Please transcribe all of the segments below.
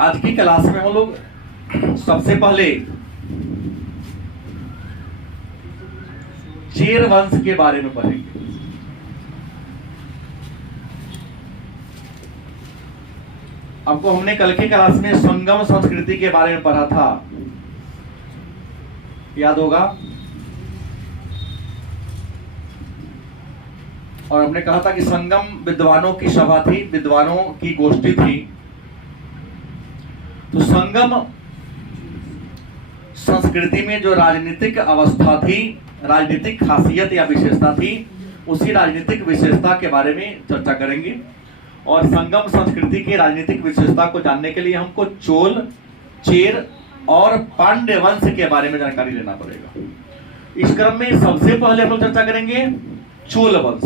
आज की क्लास में हम लोग सबसे पहले चेर वंश के बारे में पढ़ेंगे। आपको हमने कल की क्लास में संगम संस्कृति के बारे में पढ़ा था, याद होगा। और हमने कहा था कि संगम विद्वानों की सभा थी, विद्वानों की गोष्ठी थी। तो संगम संस्कृति में जो राजनीतिक अवस्था थी, राजनीतिक खासियत या विशेषता थी, उसी राजनीतिक विशेषता के बारे में चर्चा करेंगे। और संगम संस्कृति की राजनीतिक विशेषता को जानने के लिए हमको चोल, चेर और पांड्य वंश के बारे में जानकारी लेना पड़ेगा। इस क्रम में सबसे पहले हम लोग चर्चा करेंगे चोल वंश,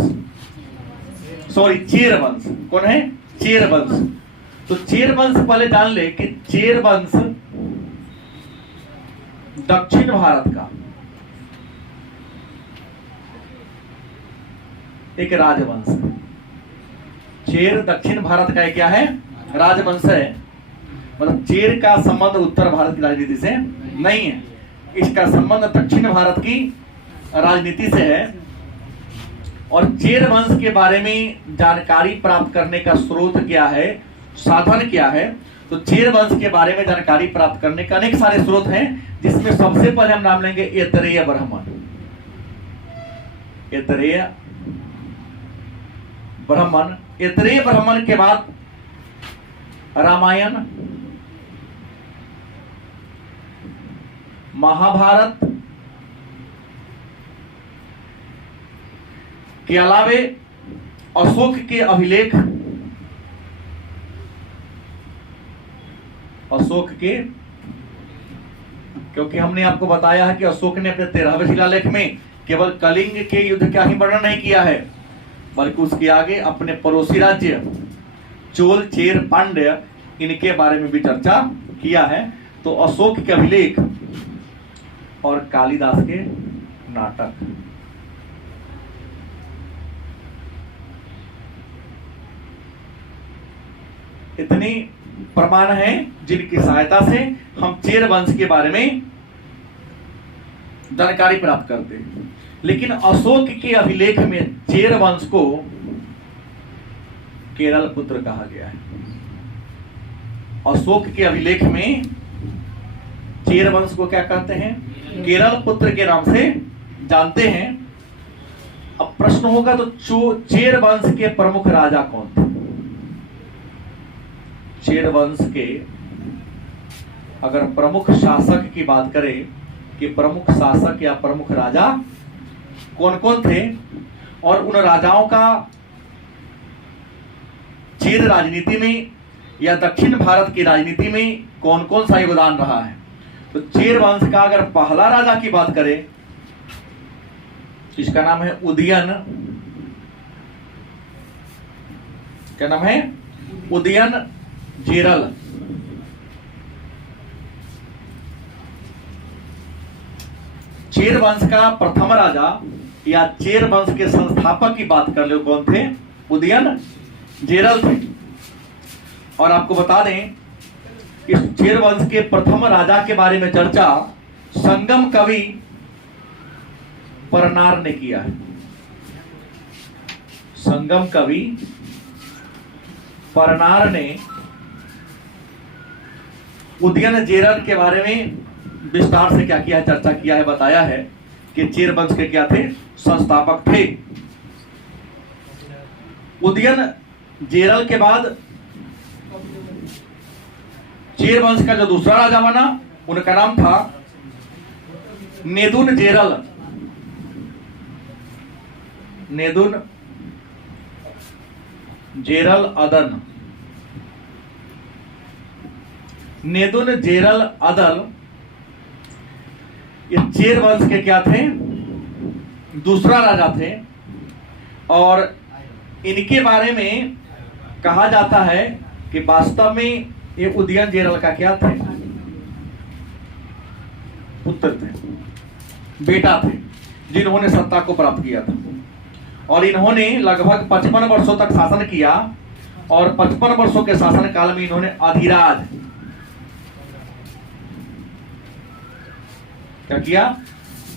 सॉरी चेर वंश। कौन है? चेर वंश। तो चेर वंश पहले जान ले कि चेर वंश दक्षिण भारत का एक राजवंश है। चेर दक्षिण भारत का क्या है? राजवंश है। मतलब चेर का संबंध उत्तर भारत की राजनीति से नहीं है, इसका संबंध दक्षिण भारत की राजनीति से है। और चेर वंश के बारे में जानकारी प्राप्त करने का स्रोत क्या है, साधन क्या है? तो चेर वंश के बारे में जानकारी प्राप्त करने का अनेक सारे स्रोत हैं, जिसमें सबसे पहले हम नाम लेंगे ऐतरेय ब्राह्मण। ऐतरेय ब्राह्मण, ऐतरेय ब्राह्मण के बाद रामायण, महाभारत के अलावे अशोक के अभिलेख, अशोक के, क्योंकि हमने आपको बताया है कि अशोक ने अपने 13वें शिलालेख में केवल कलिंग के युद्ध का ही वर्णन नहीं किया है, बल्कि उसके आगे अपने पड़ोसी राज्य चोल, चेर, पांड्य इनके बारे में भी चर्चा किया है। तो अशोक के अभिलेख और कालिदास के नाटक, इतनी प्रमाण है जिनकी सहायता से हम चेर वंश के बारे में जानकारी प्राप्त करते हैं। लेकिन अशोक के अभिलेख में चेर वंश को केरल पुत्र कहा गया है। अशोक के अभिलेख में चेर वंश को क्या कहते हैं? केरल पुत्र के नाम से जानते हैं। अब प्रश्न होगा तो चेर वंश के प्रमुख राजा कौन थे? चेर वंश के अगर प्रमुख शासक की बात करें कि प्रमुख शासक या प्रमुख राजा कौन कौन थे, और उन राजाओं का चेर राजनीति में या दक्षिण भारत की राजनीति में कौन कौन सा योगदान रहा है, तो चेर वंश का अगर पहला राजा की बात करें, इसका नाम है उदयन। क्या नाम है? उदयन जेरल। चेर वंश का प्रथम राजा या चेर वंश के संस्थापक की बात कर लो, कौन थे? उदयन जेरल थे। और आपको बता दें इस चेर वंश के प्रथम राजा के बारे में चर्चा संगम कवि परनार ने किया है। संगम कवि परनार ने उदयन जेरल के बारे में विस्तार से क्या किया है? चर्चा किया है, बताया है कि चेर वंश के क्या थे? संस्थापक थे। उदयन जेरल के बाद चेर वंश का जो दूसरा राजा बना, उनका नाम था नेदुन जेरल। नेदुन जेरल अदन। नेदुन जेरल अदल ये चेर वंश के क्या थे? दूसरा राजा थे। और इनके बारे में कहा जाता है कि वास्तव में ये उदयन जेरल का क्या थे? पुत्र थे, बेटा थे, जिन्होंने सत्ता को प्राप्त किया था। और इन्होंने लगभग 55 वर्षों तक शासन किया और 55 वर्षों के शासन काल में इन्होंने अधिराज क्या किया?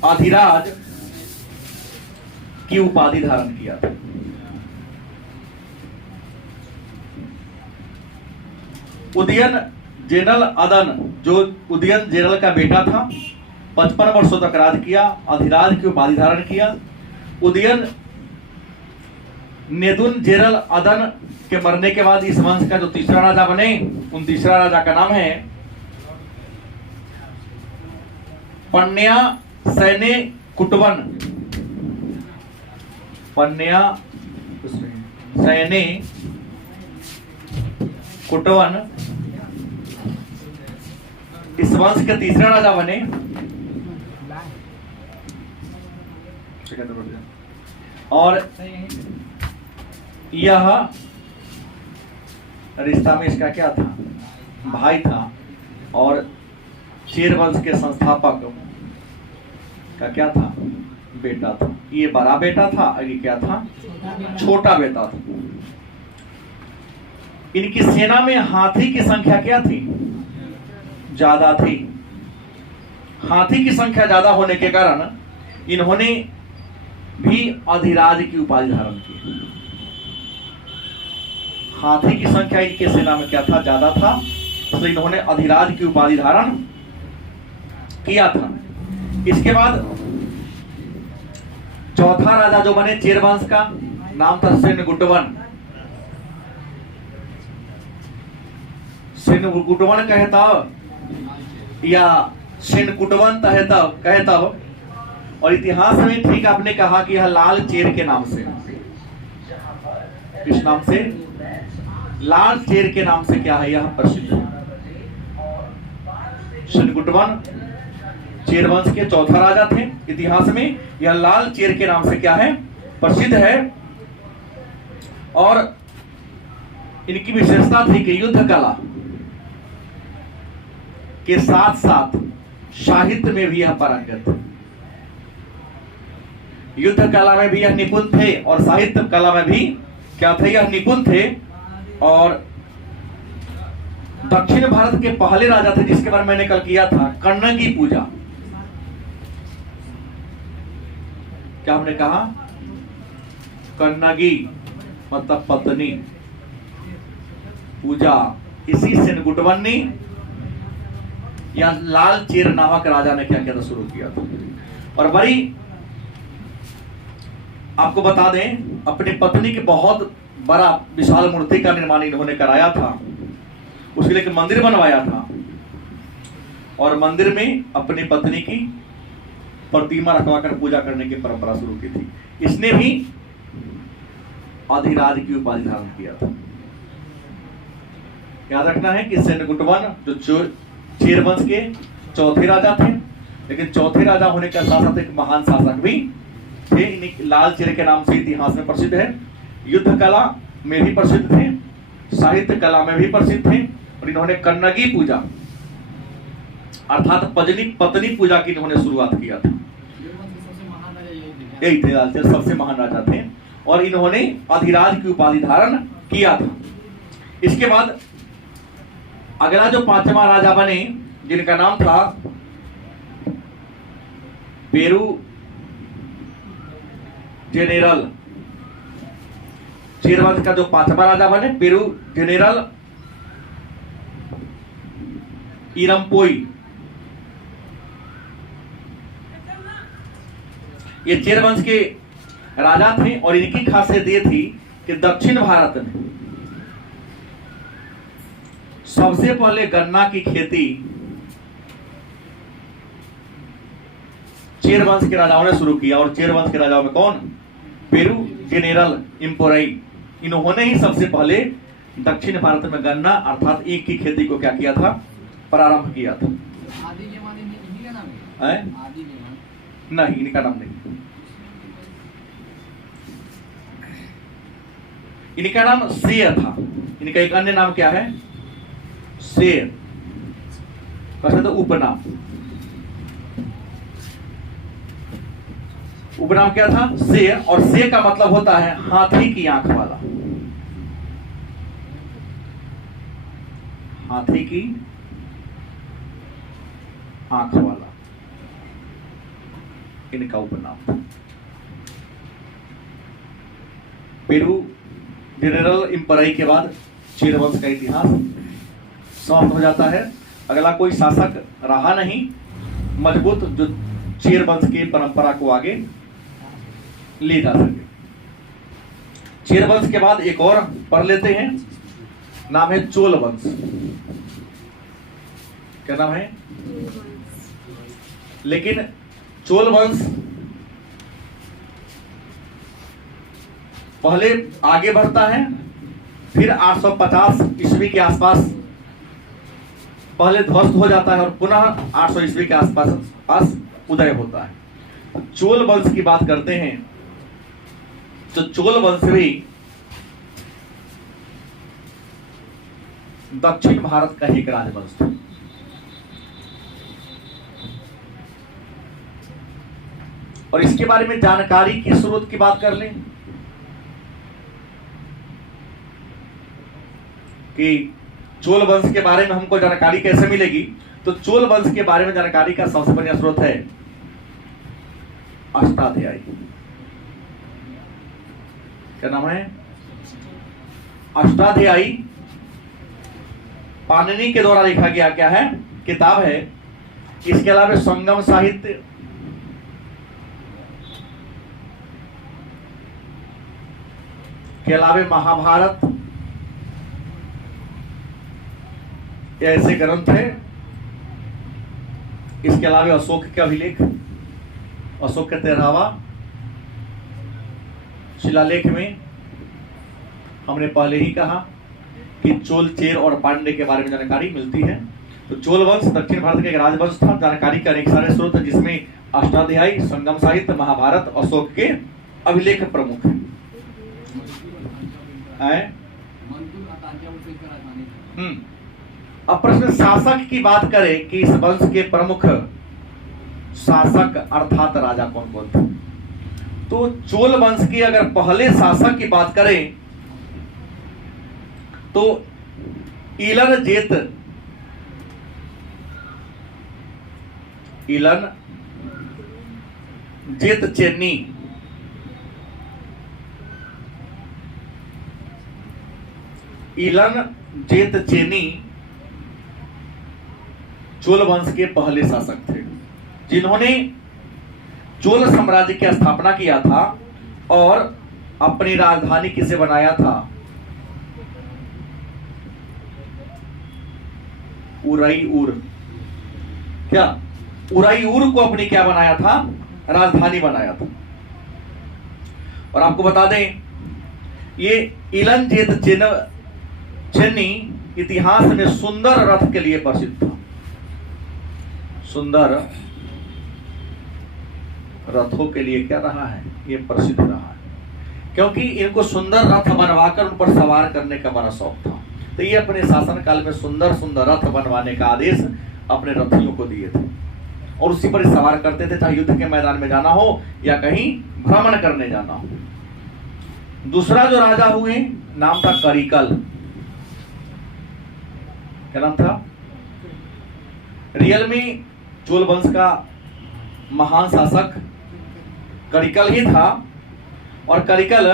अधिराज की उपाधि धारण किया था। उदयन जनरल अदन, जो उदयन जनरल का बेटा था, 55 वर्षों तक राज किया, अधिराज की उपाधि धारण किया। उदयन नेदुन जेरल अदन के मरने के बाद इस वंश का जो तीसरा राजा बने, उन तीसरा राजा का नाम है पन्या सैने कुटवन। पन्या सैने कुटवन इस वंश के तीसरा राजा बने। और यह रिश्ता में इसका क्या था? भाई था। और चेर वंश के संस्थापक का क्या था? बेटा था। ये बड़ा बेटा था और ये क्या था? छोटा बेटा था। इनकी सेना में हाथी की संख्या क्या थी? ज्यादा थी। हाथी की संख्या ज्यादा होने के कारण इन्होंने भी अधिराज की उपाधि धारण की। हाथी की संख्या इनके सेना में क्या था? ज्यादा था, तो इन्होंने अधिराज की उपाधि धारण किया था। इसके बाद चौथा राजा जो बने चेर वंश का, नाम था सेनगुटवन। सेनगुटवन कहे तब या सेनकुटवन कहे तब। और इतिहास में ठीक आपने कहा कि यह लाल चेर के नाम से, किस नाम से? लाल चेर के नाम से क्या है? यह प्रसिद्ध है। सेनगुटवन चेर वंश के चौथा राजा थे। इतिहास में यह लाल चेर के नाम से क्या है? प्रसिद्ध है। और इनकी विशेषता थी कि युद्ध कला के साथ साथ साहित्य में भी यह पारंगत थे। युद्ध कला में भी यह निपुण थे और साहित्य कला में भी क्या थे? यह निपुण थे। और दक्षिण भारत के पहले राजा थे जिसके बारे में मैंने कल किया था, कन्नगी पूजा। क्या हमने कहा? कन्नगी मतलब पत्नी पूजा। इसी सेनगुटवन ने या लाल चेर नामक राजा ने क्या किया था? शुरू किया था। और बड़ी आपको बता दें, अपनी पत्नी के बहुत बड़ा विशाल मूर्ति का निर्माण इन्होंने कराया था। उसके लिए एक मंदिर बनवाया था और मंदिर में अपनी पत्नी की प्रतिमा रखवाकर पूजा करने की परंपरा शुरू की थी। इसने भी अधिराज की उपाधि धारण किया था। याद रखना है कि सेनगुटवन जो चेर वंश के चौथे राजा थे, लेकिन चौथे राजा होने के साथ साथ एक महान शासक भी थे। इन्हीं लाल चेर के नाम से इतिहास में प्रसिद्ध है। युद्ध कला में भी प्रसिद्ध थे, साहित्य कला में भी प्रसिद्ध थे। और इन्होंने कन्नगी पूजा अर्थात पत्नी पूजा की इन्होंने शुरुआत किया था। यही थे लाल चेर, सबसे महान राजा थे। और इन्होंने अधिराज की उपाधि धारण किया था। इसके बाद अगला जो पांचवा राजा बने, जिनका नाम था पेरू जेनेरल। चेर वंश का जो पांचवा राजा बने पेरू जेनेरल इरमपोई। ये चेर वंश के राजा थे और इनकी खासियत ये थी कि दक्षिण भारत में सबसे पहले गन्ना की खेती चेर वंश के राजाओं ने शुरू किया। और चेर वंश के राजाओं में कौन? पेरू जेनेरल इम्पोरई। इन्होंने ही सबसे पहले दक्षिण भारत में गन्ना अर्थात ईख की खेती को क्या किया था? प्रारंभ किया था। नहीं, इनका नाम नहीं। इनका नाम शेर था। इनका एक अन्य नाम क्या है? शेर। तो उपनाम। उपनाम क्या था? शेर। और शेर का मतलब होता है हाथी की आंख वाला। हाथी की आंख वाला। इनका उपनाम था। पेरू जनरल इंपराई के बाद चेर वंश का इतिहास समाप्त हो जाता है। अगला कोई शासक रहा नहीं मजबूत जो चेर वंश की परंपरा को आगे ले जा सके। चेर वंश के बाद एक और पढ़ लेते हैं, नाम है चोल वंश। क्या नाम है? लेकिन चोल वंश पहले आगे बढ़ता है, फिर 850 ईस्वी के आसपास पहले ध्वस्त हो जाता है और पुनः 800 ईस्वी के आसपास उदय होता है। चोल वंश की बात करते हैं तो चोल वंश भी दक्षिण भारत का एक राजवंश था। और इसके बारे में जानकारी के स्रोत की बात कर लें कि चोल वंश के बारे में हमको जानकारी कैसे मिलेगी, तो चोल वंश के बारे में जानकारी का सबसे बढ़िया स्रोत है अष्टाध्यायी। क्या नाम है? अष्टाध्यायी पाणिनि के द्वारा लिखा गया क्या है किताब है। इसके अलावा संगम साहित्य, के अलावा महाभारत, ऐसे ग्रंथ है। इसके अलावा अशोक के अभिलेख, अशोक के 13वां शिलालेख में हमने पहले ही कहा कि चोल, चेर और पांड्य के बारे में जानकारी मिलती है। तो चोल वंश दक्षिण भारत का एक राजवंश था। जानकारी के अनेक सारे स्रोत जिसमें अष्टाध्यायी, संगम साहित्य, महाभारत, अशोक के अभिलेख प्रमुख हैं। अब प्रश्न शासक की बात करें कि इस वंश के प्रमुख शासक अर्थात राजा कौन कौन थे, तो चोल वंश के अगर पहले शासक की बात करें तो इलन जेत चेन्नी, इलन जेत चेनी चोल वंश के पहले शासक थे, जिन्होंने चोल साम्राज्य की स्थापना किया था और अपनी राजधानी किसे बनाया था? उरईउर। क्या उरईउर को अपनी क्या बनाया था? राजधानी बनाया था। और आपको बता दें ये इलन जेत चेन्नी इतिहास में सुंदर रथ के लिए प्रसिद्ध था। सुंदर रथों के लिए क्या रहा है? ये प्रसिद्ध रहा है, क्योंकि इनको सुंदर रथ बनवाकर उन पर सवार करने का बड़ा शौक था। तो ये अपने शासन काल में सुंदर सुंदर रथ बनवाने का आदेश अपने रथियों को दिए थे और उसी पर सवार करते थे, चाहे युद्ध के मैदान में जाना हो या कहीं भ्रमण करने जाना हो। दूसरा जो राजा हुए नाम था करिकल। क्या नाम था? रियल में चोल वंश का महान शासक करिकल ही था। और करिकल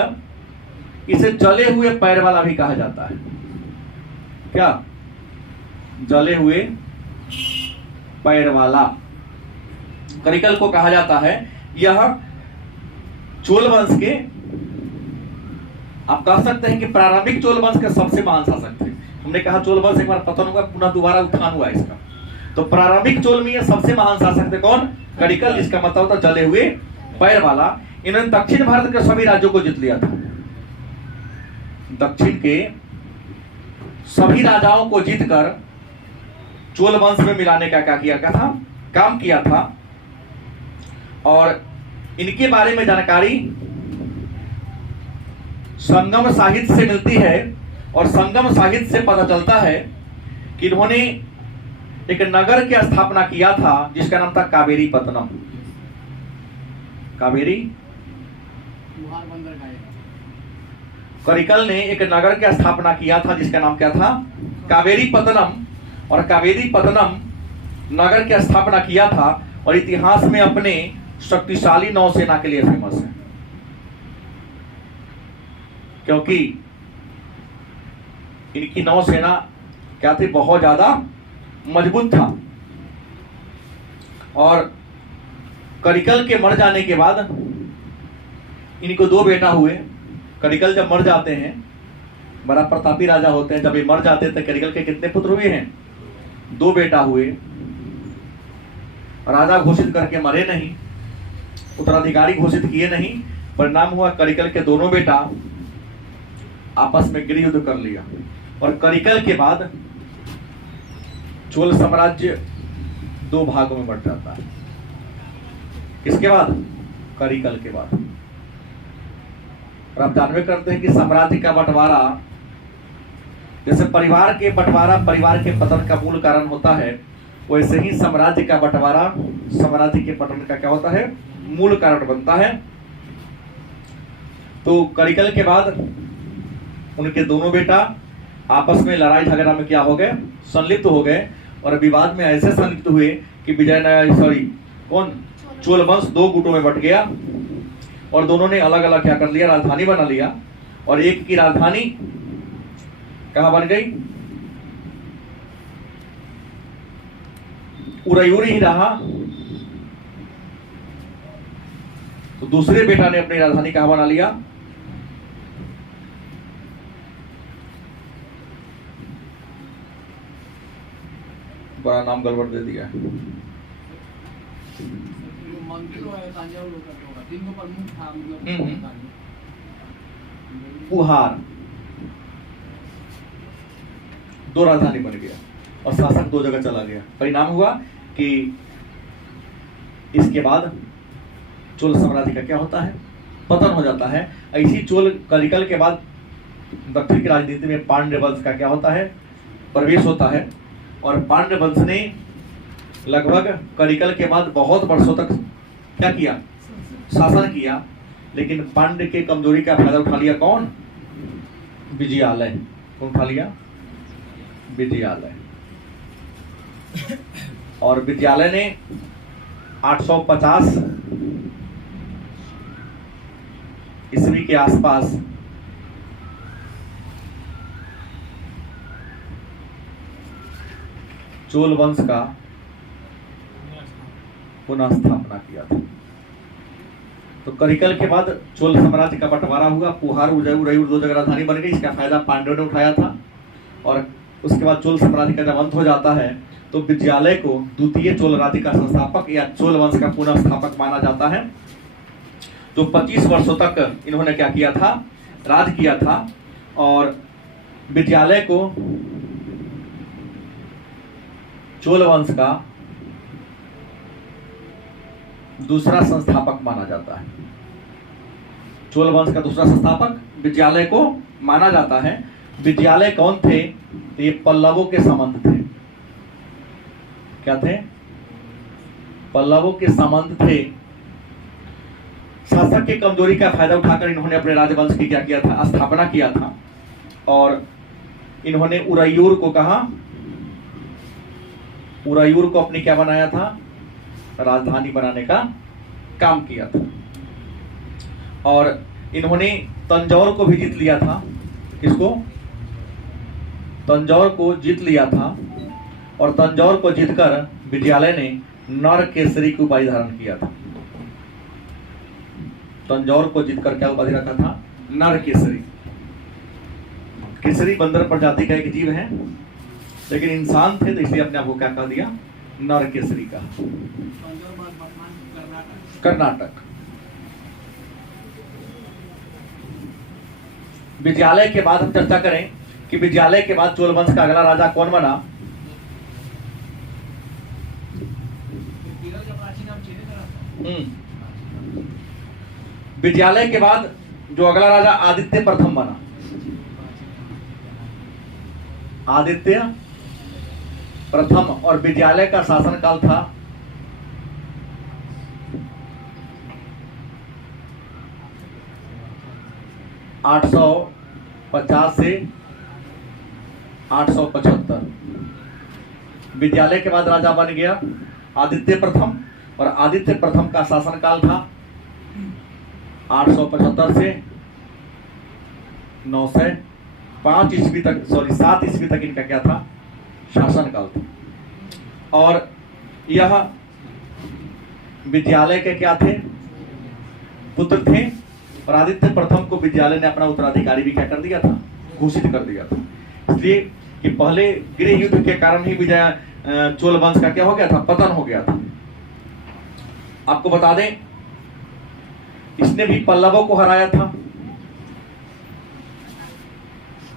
इसे जले हुए पैर वाला भी कहा जाता है। क्या? जले हुए पैर वाला करिकल को कहा जाता है। यह चोल वंश के, आप कह सकते हैं कि प्रारंभिक चोल वंश के सबसे महान शासक थे। हमने कहा चोल वंश एक बार पतन हुआ, पुनः दोबारा उत्थान हुआ इसका। तो प्रारंभिक चोल में सबसे महान शासक थे कौन? करिकल, जिसका मतलब होता जले हुए पैर वाला। इन्होंने दक्षिण भारत के सभी राज्यों को जीत लिया था। दक्षिण के सभी राजाओं को जीतकर चोल वंश में मिलाने का क्या किया था? काम किया था। और इनके बारे में जानकारी संगम साहित्य से मिलती है और संगम साहित्य से पता चलता है कि इन्होंने एक नगर की स्थापना किया था जिसका नाम था कावेरी पत्तनम। कावेरी करिकल ने एक नगर की स्थापना किया था जिसका नाम क्या था? कावेरी पत्तनम। और कावेरी पत्तनम नगर की स्थापना किया था और इतिहास में अपने शक्तिशाली नौसेना के लिए फेमस है, क्योंकि इनकी नौसेना क्या थी, बहुत ज्यादा मजबूत था। और करिकल के मर जाने के बाद इनको 2 बेटा हुए। करिकल जब मर जाते हैं, बड़ा प्रतापी राजा होते हैं, जब ये मर जाते थे करिकल के कितने पुत्र हुए हैं, 2 बेटा हुए। राजा घोषित करके मरे नहीं, उत्तराधिकारी घोषित किए नहीं, परिणाम हुआ करिकल के दोनों बेटा आपस में गृह युद्ध कर लिया। और करिकल के बाद चोल साम्राज्य 2 भागों में बंट जाता है। किसके बाद? करिकल के बाद। और आप जानवे करते हैं कि साम्राज्य का बंटवारा, जैसे परिवार के बंटवारा परिवार के पतन का मूल कारण होता है, वैसे ही साम्राज्य का बंटवारा साम्राज्य के पतन का क्या होता है, मूल कारण बनता है। तो करिकल के बाद उनके दोनों बेटा आपस में लड़ाई झगड़ा में क्या हो गए, संलिप्त हो गए। और विवाद में ऐसे संलिप्त हुए कि चोल वंश 2 गुटों में बट गया। और दोनों ने अलग अलग क्या कर लिया, राजधानी बना लिया। और एक की राजधानी कहां बन गई, उरयूर ही रहा। तो दूसरे बेटा ने अपनी राजधानी कहां बना लिया, बड़ा नाम गड़बड़ दे दिया। पुहार 2 राजधानी बन गया और शासक 2 जगह चला गया। परिणाम हुआ कि इसके बाद चोल साम्राज्य का क्या होता है, पतन हो जाता है। ऐसी चोल करिकल के बाद दक्षिण की राजनीति में पांड्य वंश का क्या होता है, प्रवेश होता है। और पांड्य वंश ने लगभग करिकल के बाद बहुत वर्षों तक क्या किया, शासन किया। लेकिन पांड्य के कमजोरी का फायदा उठा लिया कौन, विजयालय। कौन उठा लिया, विजयालय। और विजयालय ने 850 ईस्वी के आसपास चोल वंश का पुनः स्थापना किया था। तो करिकल के बाद चोल साम्राज्य का बंटवारा हुआ। पुहार उरयूर 2 जगह राजधानी बन गई। इसका फायदा पांड्यों ने उठाया था। और उसके बाद चोल साम्राज्य का जब अंत हो जाता है तो विजयालय को द्वितीय चोल राज्य का संस्थापक या चोल वंश का पुनः स्थापक माना जाता है। तो 25 वर्षों तक इन्होंने क्या किया था, राज किया था। और विजयालय को चोल वंश का दूसरा संस्थापक माना जाता है। चोल वंश का दूसरा संस्थापक विजयालय को माना जाता है। विजयालय कौन थे, तो ये पल्लवों के संबंध थे। क्या थे, पल्लवों के संबंध थे। शासक की कमजोरी का फायदा उठाकर इन्होंने अपने राजवंश की क्या किया था, स्थापना किया था। और इन्होंने उरयूर को कहा, उरयूर को अपनी क्या बनाया था, राजधानी बनाने का काम किया था। और इन्होंने तंजौर को भी जीत लिया था। किसको, तंजौर को जीत लिया था। और तंजौर को जीतकर विजयालय ने नर केसरी की उपाधि धारण किया था। तंजौर को जीतकर क्या उपाधि रखा था, नर केसरी। केसरी बंदर प्रजाति का एक जीव है, लेकिन इंसान थे तो इसलिए अपने आप को क्या कह दिया, नर केसरी का। कर्नाटक। विजयालय के बाद हम चर्चा करें कि विजयालय के बाद चोल वंश का अगला राजा कौन बना। विजयालय के बाद जो अगला राजा आदित्य प्रथम बना। आदित्य प्रथम। और विजयालय का शासनकाल था 850 से 875। विद्यालय के बाद राजा बन गया आदित्य प्रथम। और आदित्य प्रथम का शासनकाल था 875 से 905 ईस्वी तक, 7 ईस्वी तक इनका क्या था, शासनकाल था। और यह विद्यालय के क्या थे, पुत्र थे। और आदित्य प्रथम को विद्यालय ने अपना उत्तराधिकारी भी क्या कर दिया था, घोषित कर दिया था। इसलिए कि पहले गृह युद्ध के कारण ही विजय चोल वंश का क्या हो गया था, पतन हो गया था। आपको बता दें, इसने भी पल्लवों को हराया था।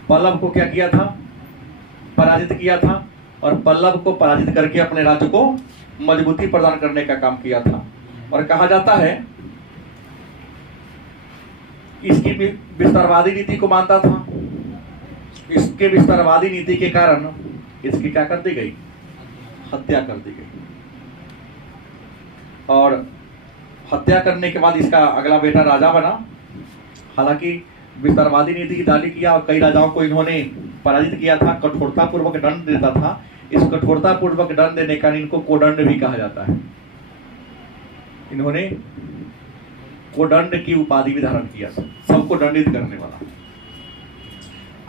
पल्लव को क्या किया था, पराजित किया था। और पल्लव को पराजित करके अपने राज्य को मजबूती प्रदान करने का काम किया था। और कहा जाता है इसकी विस्तारवादी नीति को मानता था। इसके विस्तारवादी नीति के कारण इसकी क्या कर दी गई, हत्या कर दी गई। और हत्या करने के बाद इसका अगला बेटा राजा बना। हालांकि विस्तारवादी नीति की डाली किया और कई राजाओं को इन्होंने पराजित किया था, कठोरता पूर्वक दंड देता था। इस कठोरता पूर्वक दंड देने का इनको कोदंड भी कहा जाता है। इन्होंने कोदंड की उपाधि भी धारण किया, सबको दंडित करने वाला।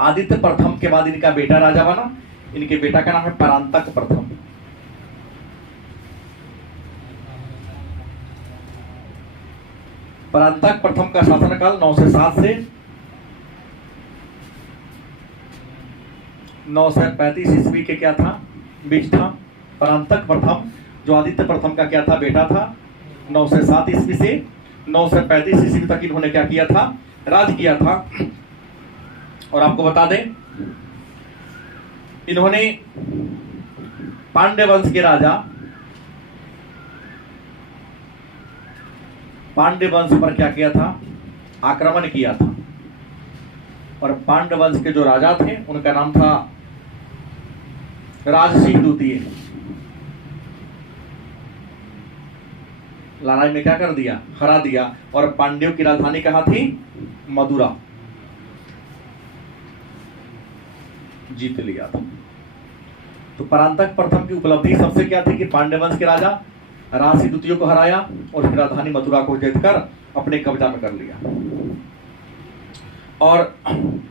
आदित्य प्रथम के बाद इनका बेटा राजा बना। इनके बेटा का नाम है परांतक प्रथम। परांतक प्रथम का शासनकाल 907 से 935 ईस्वी के क्या था, बीच था। परांतक प्रथम जो आदित्य प्रथम का क्या था, बेटा था। 907 ईस्वी से 935 ईस्वी तक इन्होंने क्या किया था, राज किया था। और आपको बता दें, इन्होंने पांड्य वंश के राजा, पांड्य वंश पर क्या किया था, आक्रमण किया था। और पांड्य वंश के जो राजा थे उनका नाम था राजसिंह द्वितीय। लड़ाई में क्या कर दिया, हरा दिया। और पांड्यों की राजधानी कहां थी, मदुरा, जीत लिया था। तो परांतक प्रथम की उपलब्धि सबसे क्या थी कि पांड्य वंश के राजा राजसिंह द्वितीय को हराया और उसकी राजधानी मथुरा को जीतकर अपने कब्जा में कर लिया। और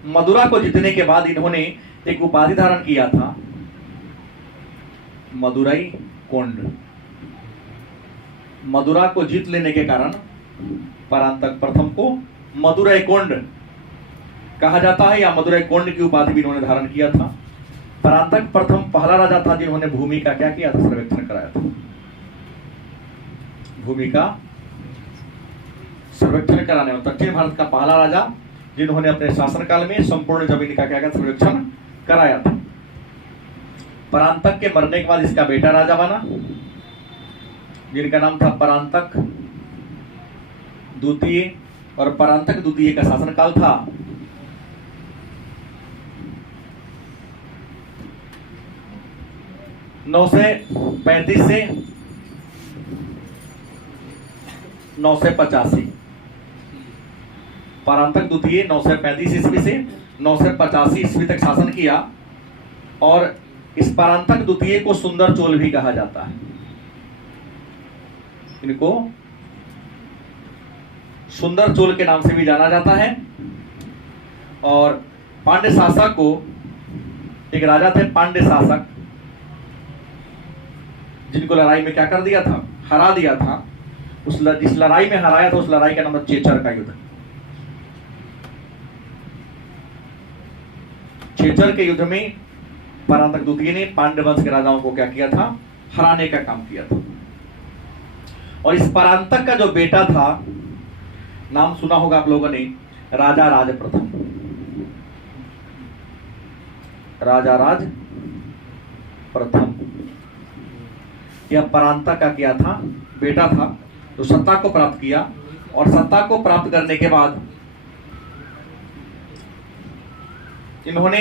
मदुरा को जीतने के बाद इन्होंने एक उपाधि धारण किया था, मदुराई कोंड। मदुरा को जीत लेने के कारण परांतक प्रथम को मदुराई कोंड कहा जाता है, या मदुराई कोंड की उपाधि भी इन्होंने धारण किया था। परांतक प्रथम पहला राजा था जिन्होंने भूमि का क्या किया था, सर्वेक्षण कराया था। भूमि का सर्वेक्षण कराने में दक्षिण भारत का पहला राजा जिन्होंने अपने शासनकाल में संपूर्ण जमीन का क्या सर्वेक्षण कराया था। परांतक के मरने के बाद इसका बेटा राजा बना जिनका नाम था परांतक द्वितीय। और परांतक द्वितीय का शासनकाल था 935 से 985। परांतक द्वितीय 935 ईस्वी से 985 ईस्वी तक शासन किया। और इस परांतक द्वितीय को सुंदर चोल भी कहा जाता है। इनको सुंदर चोल के नाम से भी जाना जाता है। और पांड्य शासक को, एक राजा थे पांड्य शासक जिनको लड़ाई में क्या कर दिया था, हरा दिया था। जिस लड़ाई में हराया था उस लड़ाई का नाम था चेचर का युद्ध। चेचर के युद्ध में परांतक द्वितीय ने पांड्य वंश के राजाओं को क्या किया था, हराने का काम किया था। और इस परांतक का जो बेटा था, नाम सुना होगा आप लोगों ने, राजा राज प्रथम। राजा राज प्रथम यह परांतक का क्या था, बेटा था, तो सत्ता को प्राप्त किया। और सत्ता को प्राप्त करने के बाद इन्होंने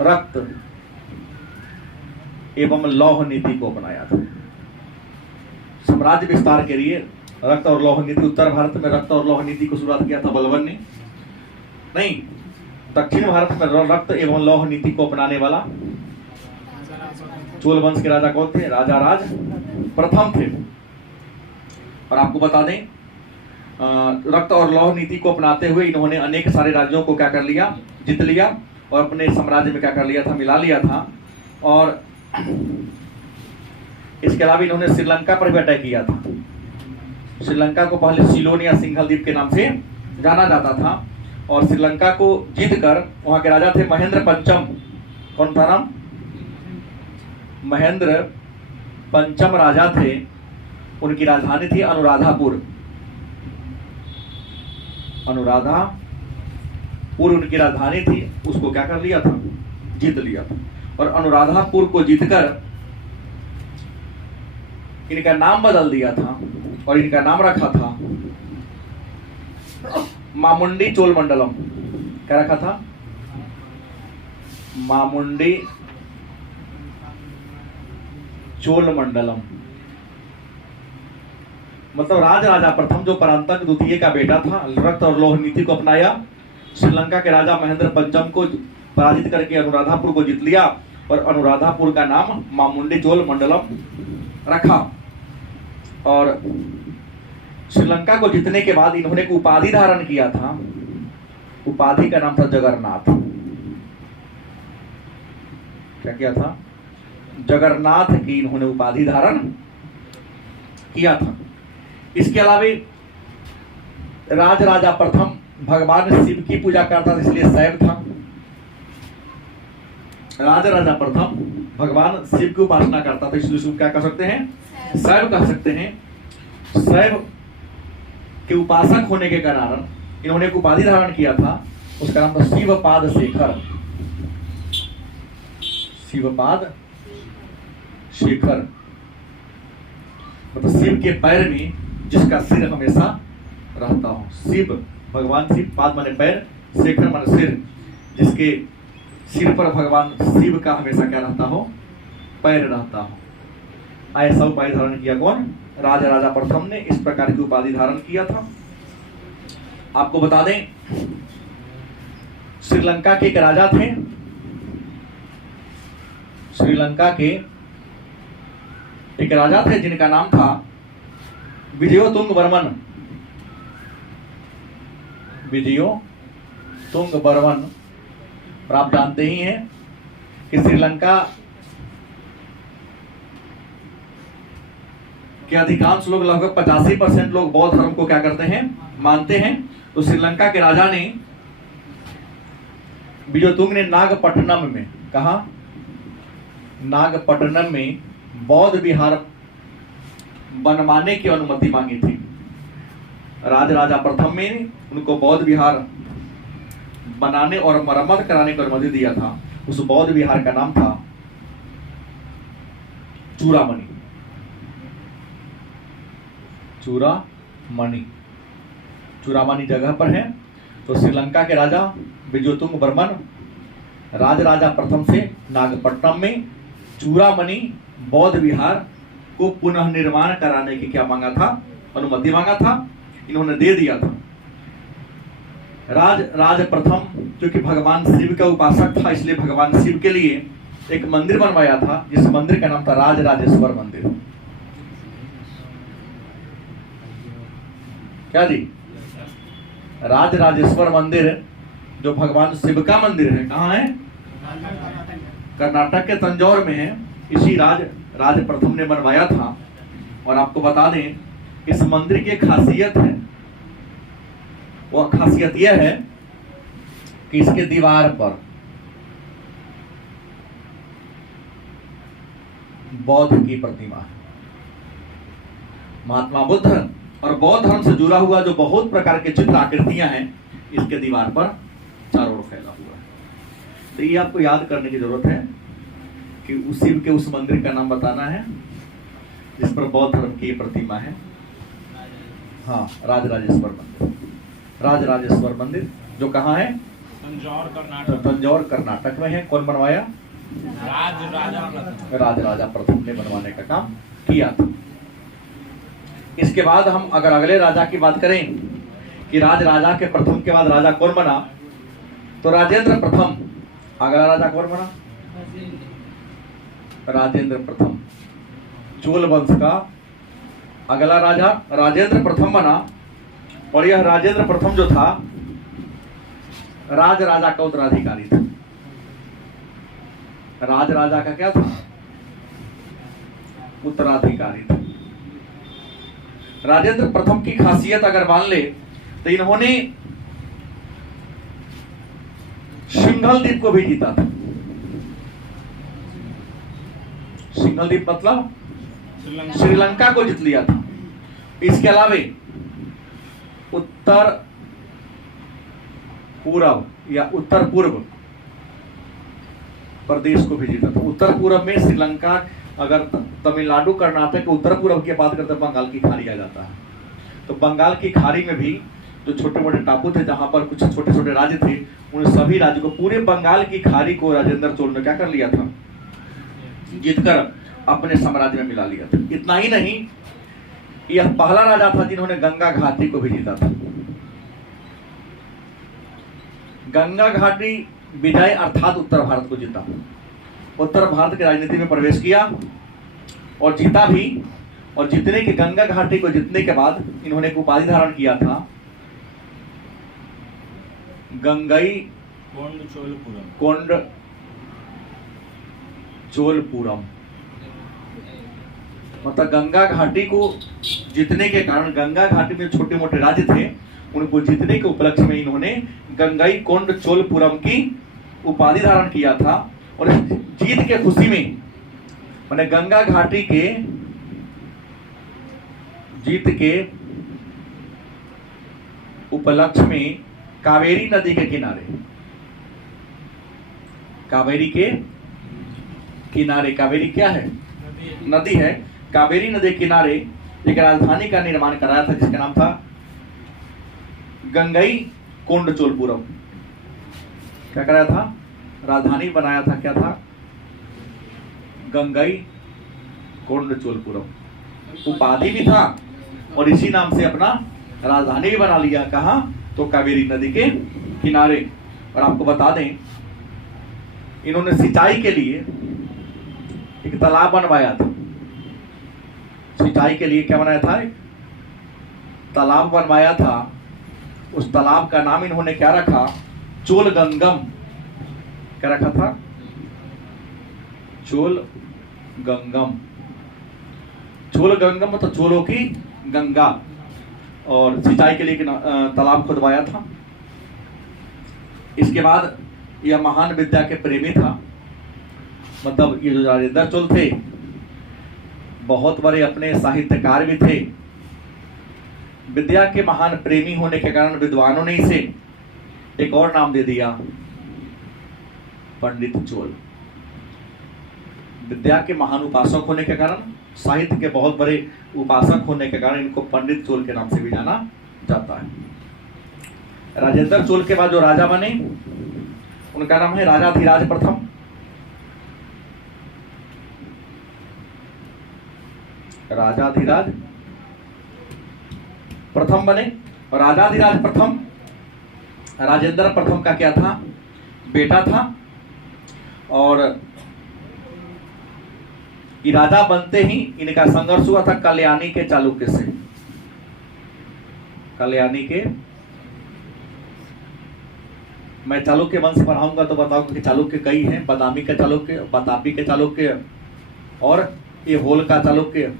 रक्त एवं लौह नीति को अपनाया था। साम्राज्य विस्तार के लिए रक्त और लौह नीति, उत्तर भारत में रक्त और लौह नीति को शुरुआत किया था बलबन ने, नहीं, दक्षिण भारत में रक्त एवं लौह नीति को अपनाने वाला चोल वंश के राजा कौन थे? राजा राज प्रथम थे। और आपको बता दें, रक्त और लौह नीति को अपनाते हुए इन्होंने अनेक सारे राज्यों को क्या कर लिया? जीत लिया और अपने साम्राज्य में क्या कर लिया था? मिला लिया था। और इसके अलावा इन्होंने श्रीलंका पर भी अटैक किया था। श्रीलंका को पहले सिलोन या सिंघल द्वीप के नाम से जाना जाता था। और श्रीलंका को जीतकर वहां के राजा थे महेंद्र पंचम। कौन था नाम? महेंद्र पंचम राजा थे। उनकी राजधानी थी अनुराधापुर। अनुराधापुर उनकी राजधानी थी। उसको क्या कर लिया था? जीत लिया था। और अनुराधापुर को जीतकर इनका नाम बदल दिया था और इनका नाम रखा था मामुंडी चोल मंडलम। क्या रखा था? मामुंडी चोल मंडलम। मतलब राजा प्रथम जो परांतक द्वितीय का बेटा था, रक्त और लौह नीति को अपनाया, श्रीलंका के राजा महेंद्र पंचम को पराजित करके अनुराधापुर को जीत लिया और अनुराधापुर का नाम मामुंडी चोल मंडलम रखा। और श्रीलंका को जीतने के बाद इन्होंने एक उपाधि धारण किया था। उपाधि का नाम था जगन्नाथ। क्या किया था? जगन्नाथ की इन्होंने उपाधि धारण किया था। इसके अलावा राजा प्रथम भगवान शिव की पूजा करता था, इसलिए शैव था। राजा प्रथम भगवान शिव की उपासना करता था, इसलिए शिव क्या कह सकते हैं? शैव कह सकते हैं। शैव के उपासक होने के कारण इन्होंने एक उपाधि धारण किया था। उसका नाम था शिवपाद शेखर। शिवपाद शेखर मतलब शिव के पैर में जिसका सिर हमेशा रहता हो। शिव भगवान शिव, पाद माने पैर, शेखर माने सिर, जिसके सिर पर भगवान शिव का हमेशा क्या रहता हो? पैर रहता हो। ऐसा उपाधि धारण किया कौन? राजा प्रथम ने इस प्रकार की उपाधि धारण किया था। आपको बता दें, श्रीलंका के एक राजा थे। श्रीलंका के एक राजा थे जिनका नाम था विजयोतुंग वर्मन। विजयोतुंग वर्मन। और आप जानते ही हैं कि श्रीलंका के अधिकांश लोग, लगभग 85% लोग बौद्ध धर्म को क्या करते हैं? मानते हैं। तो श्रीलंका के राजा ने, विजयोतुंग ने नागपट्टनम में, कहा? नागपट्टनम में बौद्ध विहार बनवाने की अनुमति मांगी थी। राजा प्रथम में उनको बौद्ध विहार बनाने और मरम्मत कराने की अनुमति दिया था। उस बौद्ध विहार का नाम था चूड़ामणि। चूड़ामणि जगह पर है। तो श्रीलंका के राजा विजयोतुंग वर्मन राजा प्रथम से नागपट्टनम में चूड़ामणि बौद्ध विहार को पुनः निर्माण कराने की क्या मांगा था? अनुमति मांगा था। इन्होंने दे दिया था। राज प्रथम क्योंकि भगवान शिव का उपासक था, इसलिए भगवान शिव के लिए एक मंदिर बनवाया था, जिस मंदिर का नाम था राजराजेश्वर मंदिर। क्या जी? राजराजेश्वर मंदिर जो भगवान शिव का मंदिर है, कहाँ है? कर्नाटक के तंजौर में है। इसी राज प्रथम ने बनवाया था। और आपको बता दें, इस मंदिर की खासियत है, वह खासियत यह है कि इसके दीवार पर बौद्ध की प्रतिमा है। महात्मा बुद्ध और बौद्ध धर्म से जुड़ा हुआ जो बहुत प्रकार के चित्र आकृतियां हैं, इसके दीवार पर चारों ओर फैला हुआ है। तो ये आपको याद करने की जरूरत है कि उस शिव के उस मंदिर का नाम बताना है जिस पर बौद्ध धर्म की प्रतिमा है। हाँ, राजराजेश्वर मंदिर। राजराजेश्वर मंदिर जो कहाँ है? तंजौर कर्नाटक में है। कौन बनवाया? राजा प्रथम ने बनवाने का काम किया था। इसके बाद हम अगर अगले राजा की बात करें कि राजा के प्रथम के बाद राजा कौन बना, तो राजेंद्र प्रथम। अगला राजा कौन बना? राजेंद्र प्रथम। चोल वंश का अगला राजा राजेंद्र प्रथम बना, और यह राजेंद्र प्रथम जो था राज राजा का उत्तराधिकारी था। राज राजा का क्या था? उत्तराधिकारी था। राजेंद्र प्रथम की खासियत अगर मान ले तो इन्होंने सिंघल द्वीप को भी जीता था। सिंघल द्वीप मतलब श्रीलंका को जीत लिया था। इसके अलावा उत्तर पूर्व या उत्तर पूर्व प्रदेश को भी जीता था। उत्तर पूर्व में श्रीलंका, अगर तमिलनाडु कर्नाटक के उत्तर पूर्व की बात करते हैं बंगाल की खाड़ी आ जाता है। तो बंगाल की खाड़ी में भी जो छोटे मोटे टापू थे, जहां पर कुछ छोटे छोटे राज्य थे, उन सभी राज्यों को, पूरे बंगाल की खाड़ी को राजेंद्र चोल ने क्या कर लिया था? जीतकर अपने साम्राज्य में मिला लिया था। इतना ही नहीं, यह पहला राजा था जिन्होंने गंगा घाटी को भी जीता था। गंगा घाटी विजय अर्थात उत्तर भारत को जीता, उत्तर भारत की राजनीति में प्रवेश किया और जीता भी। और जीतने के गंगा घाटी को जीतने के बाद इन्होंने एक उपाधि धारण किया था, गंगई कोंड चोलपुरम। मतलब गंगा घाटी को जीतने के कारण, गंगा घाटी में छोटे मोटे राज्य थे, उनको जीतने के उपलक्ष्य में इन्होंने गंगई कोंड चोलपुरम की उपाधि धारण किया था। और इस जीत के खुशी में, मैंने गंगा घाटी के जीत के उपलक्ष्य में कावेरी नदी के किनारे, कावेरी के किनारे, कावेरी क्या है? नदी है। कावेरी नदी के किनारे एक राजधानी का निर्माण कराया था जिसका नाम था गंगई कोंड चोलपुरम। क्या कराया था? राजधानी बनाया था। क्या था? गंगई कोंड चोलपुरम उपाधि भी था और इसी नाम से अपना राजधानी भी बना लिया। कहाँ? तो कावेरी नदी के किनारे। और आपको बता दें, इन्होंने सिंचाई के लिए एक तालाब बनवाया था। सिंचाई के लिए क्या बनाया था? एक तालाब बनवाया था। उस तालाब का नाम इन्होंने क्या रखा? चोल गंगम। क्या रखा था? चोल गंगम। चोल गंगम मतलब चोलों की गंगा। और सिंचाई के लिए तालाब खुदवाया था। इसके बाद यह महान विद्या के प्रेमी था। मतलब ये जो राजेंद्र चोल थे, बहुत बड़े अपने साहित्यकार भी थे। विद्या के महान प्रेमी होने के कारण विद्वानों ने इसे एक और नाम दे दिया, पंडित चोल। विद्या के महान उपासक होने के कारण, साहित्य के बहुत बड़े उपासक होने के कारण इनको पंडित चोल के नाम से भी जाना जाता है। राजेंद्र चोल के बाद जो राजा बने उनका नाम है राजाधिराज प्रथम। राजाधिराज प्रथम बने। और राजाधिराज प्रथम राजेंद्र प्रथम का क्या था? बेटा था। और ये राजा बनते ही इनका संघर्ष हुआ था कल्याणी के चालुक्य से। कल्याणी के, मैं चालुक्य वंश पढ़ाऊंगा तो बताऊंगा कि चालुक्य कई हैं। बादामी का चालुक्य, बतापी के चालुक्य और ये होल का चालुक्य।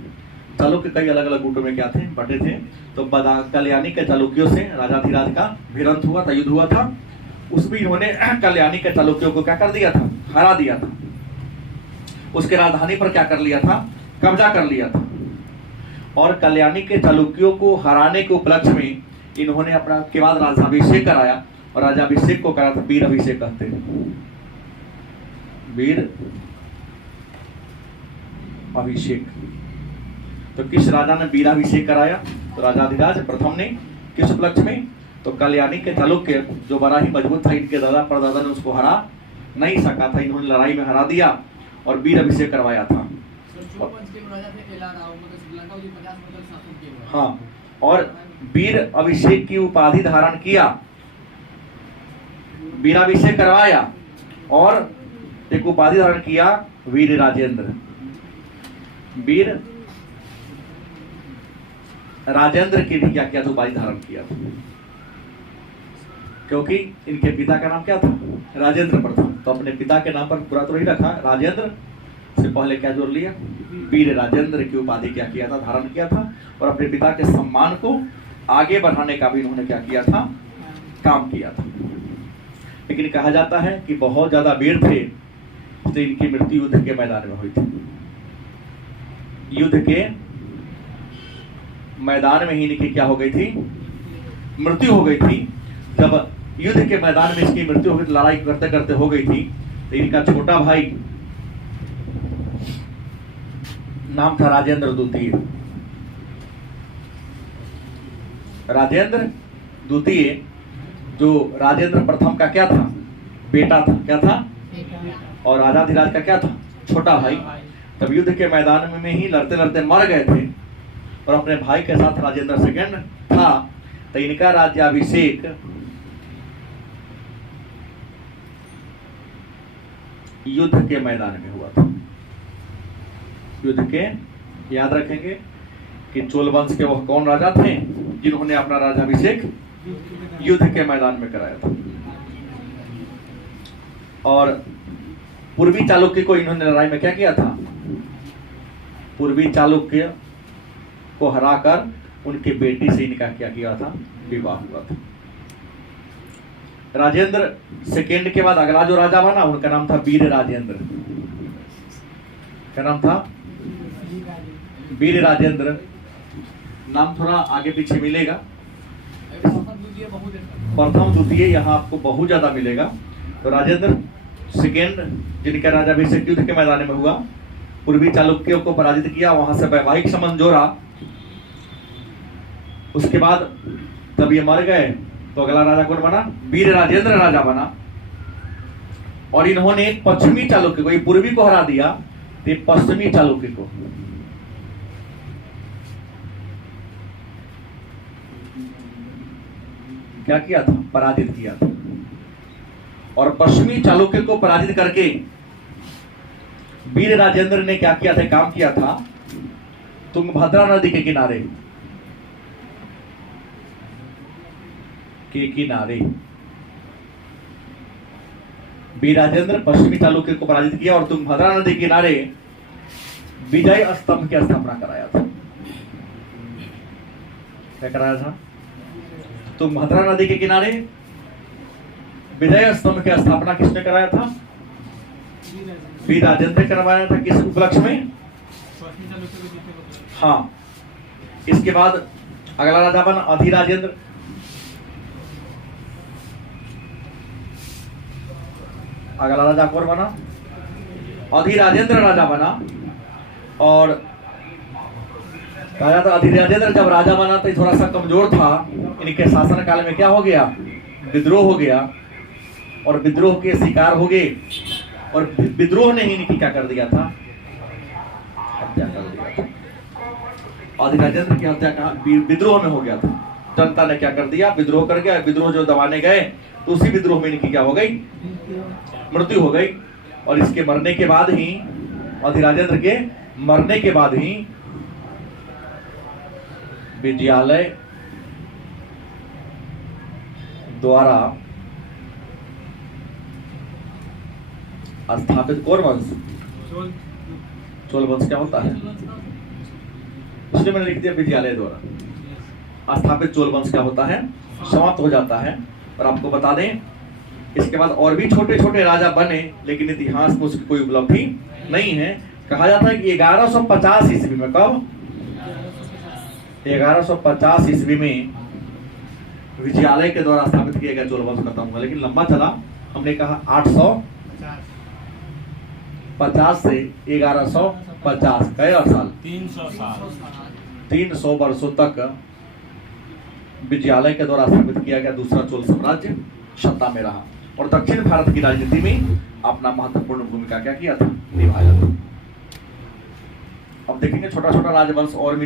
चालुक्य कई अलग अलग गुटों में क्या थे? बटे थे। तो कल्याणी के चालुक्यों से राजाधिराज का भिड़ंत हुआ था, युद्ध हुआ था। उसमें इन्होंने कल्याणी के चालुक्यों को क्या कर दिया था? हरा दिया था। उसके राजधानी पर क्या कर लिया था? कब्जा कर लिया था। और कल्याणी के चालुक्यों को हराने के उपलक्ष्य में इन्होंने अपना के बाद राज्याभिषेक कराया। और राज्याभिषेक को कराया था वीर अभिषेक कहते हैं। वीर अभिषेक। तो किस राजा ने वीराभिषेक कराया? तो राजाधिराज प्रथम ने। किस उपलक्ष्य में? तो कल्याणी के चालुक्य जो बड़ा ही मजबूत था, इनके दादा परदादा ने उसको हरा नहीं सका था, इन्होंने लड़ाई में हरा दिया और वीर अभिषेक करवाया था। हाँ, और वीर अभिषेक की उपाधि धारण किया, वीराभिषेक करवाया और एक उपाधि धारण किया वीर राजेंद्र। वीर राजेंद्र की भी क्या किया था, उपाधि धारण किया था, क्योंकि इनके पिता का नाम क्या था, राजेंद्र प्रथम। तो अपने पिता के नाम पर पूरा तो नहीं रखा, राजेंद्र से पहले क्या जोड़ लिया, वीर राजेंद्र की उपाधि क्या किया था, धारण किया था। और अपने पिता के सम्मान को आगे बढ़ाने का भी इन्होंने क्या किया था, काम किया था। लेकिन कहा जाता है कि बहुत ज्यादा वीर थे, तो इनकी मृत्यु युद्ध के मैदान में हुई थी। युद्ध के मैदान में ही इनकी क्या हो गई थी, मृत्यु हो गई थी। जब युद्ध के मैदान में इसकी मृत्यु हो गई, लड़ाई करते करते हो गई थी, तो इनका छोटा भाई नाम था राजेंद्र द्वितीय। राजेंद्र द्वितीय जो राजेंद्र प्रथम का क्या था, बेटा था, क्या था, और राजाधिराज का क्या था, छोटा भाई। तब युद्ध के मैदान में ही लड़ते लड़ते मर गए थे और अपने भाई के साथ राजेंद्र सेकंड था। तो इनका राज्याभिषेक युद्ध के मैदान में हुआ था। युद्ध के, याद रखेंगे कि चोल वंश के वह कौन राजा थे जिन्होंने अपना राज्याभिषेक युद्ध के मैदान में कराया था। और पूर्वी चालुक्य को इन्होंने लड़ाई में क्या किया था, पूर्वी चालुक्य को हराकर उनकी बेटी से इनका क्या किया था, विवाह हुआ था। राजेंद्र सेकेंड के बाद अगला जो राजा बना उनका नाम था वीर राजेंद्र। क्या नाम था, वीर राजेंद्र। नाम थोड़ा आगे पीछे मिलेगा, प्रथम द्वितीय यहाँ आपको बहुत ज्यादा मिलेगा। तो राजेंद्र सेकेंड जिनका राज्याभिषेक युद्ध के मैदान में हुआ, पूर्वी चालुक्यों को पराजित किया, वहां से वैवाहिक संबंध जोड़ा। उसके बाद तब ये मर गए, तो अगला राजा कौन बना, वीर राजेंद्र राजा बना। और इन्होंने पश्चिमी चालुक्य को, ये पूर्वी को हरा दिया, तो पश्चिमी चालुक्य को क्या किया था, पराजित किया था। और पश्चिमी चालुक्य को पराजित करके वीर राजेंद्र ने क्या किया था, काम किया था, तुंगभद्रा नदी के किनारे वीर राजेंद्र पश्चिमी चालुक्य को पराजित किया और तुंगभद्रा नदी के किनारे विजय स्तंभ की स्थापना कराया था। क्या कराया था, तुंगभद्रा नदी के किनारे विजय स्तंभ की स्थापना किसने कराया था, वीर राजेंद्र करवाया था। किस उपलक्ष्य में, हाँ। इसके बाद अगला राजा बना अधिराजेंद्र। अगला राजा कौन बना, अधिराजेंद्र राजा बना। और राजा तो अधिराजेंद्र जब राजा बना तो थोड़ा सा कमजोर था। इनके शासन काल में क्या हो गया, विद्रोह हो गया और विद्रोह के शिकार हो गए। और विद्रोह ने ही इनकी क्या कर दिया था, हत्या कर दिया था। अधिराजेंद्र की हत्या कहा, विद्रोह में हो गया था। जनता ने क्या कर दिया, विद्रोह कर गया। विद्रोह जो दबाने गए तो उसी विद्रोह में इनकी क्या हो गई, मृत्यु हो गई। और इसके मरने के बाद ही, अधिराजेंद्र के मरने के बाद ही विद्यालय द्वारा स्थापित कौन वंश, चोल वंश क्या होता है, इसलिए मैंने लिख दिया विद्यालय द्वारा स्थापित चोल वंश क्या होता है, समाप्त हो जाता है। और आपको बता दें इसके बाद और भी छोटे छोटे राजा बने, लेकिन इतिहास में उसकी कोई उपलब्धि नहीं है। कहा जाता है कि 1150 ईस्वी में, कब, 1150 ईस्वी में विजयालय के द्वारा स्थापित किया गया चोल वंश खत्म हुआ। लेकिन लंबा चला, हमने कहा 850 से 1150 कई साल, 300 वर्षों तक विजयालय के द्वारा स्थापित किया गया दूसरा चोल साम्राज्य सत्ता में रहा और दक्षिण भारत की राजनीति में अपना महत्वपूर्ण भूमिका क्या किया था, निभाया था। अब देखेंगे छोटा छोटा राजवंश और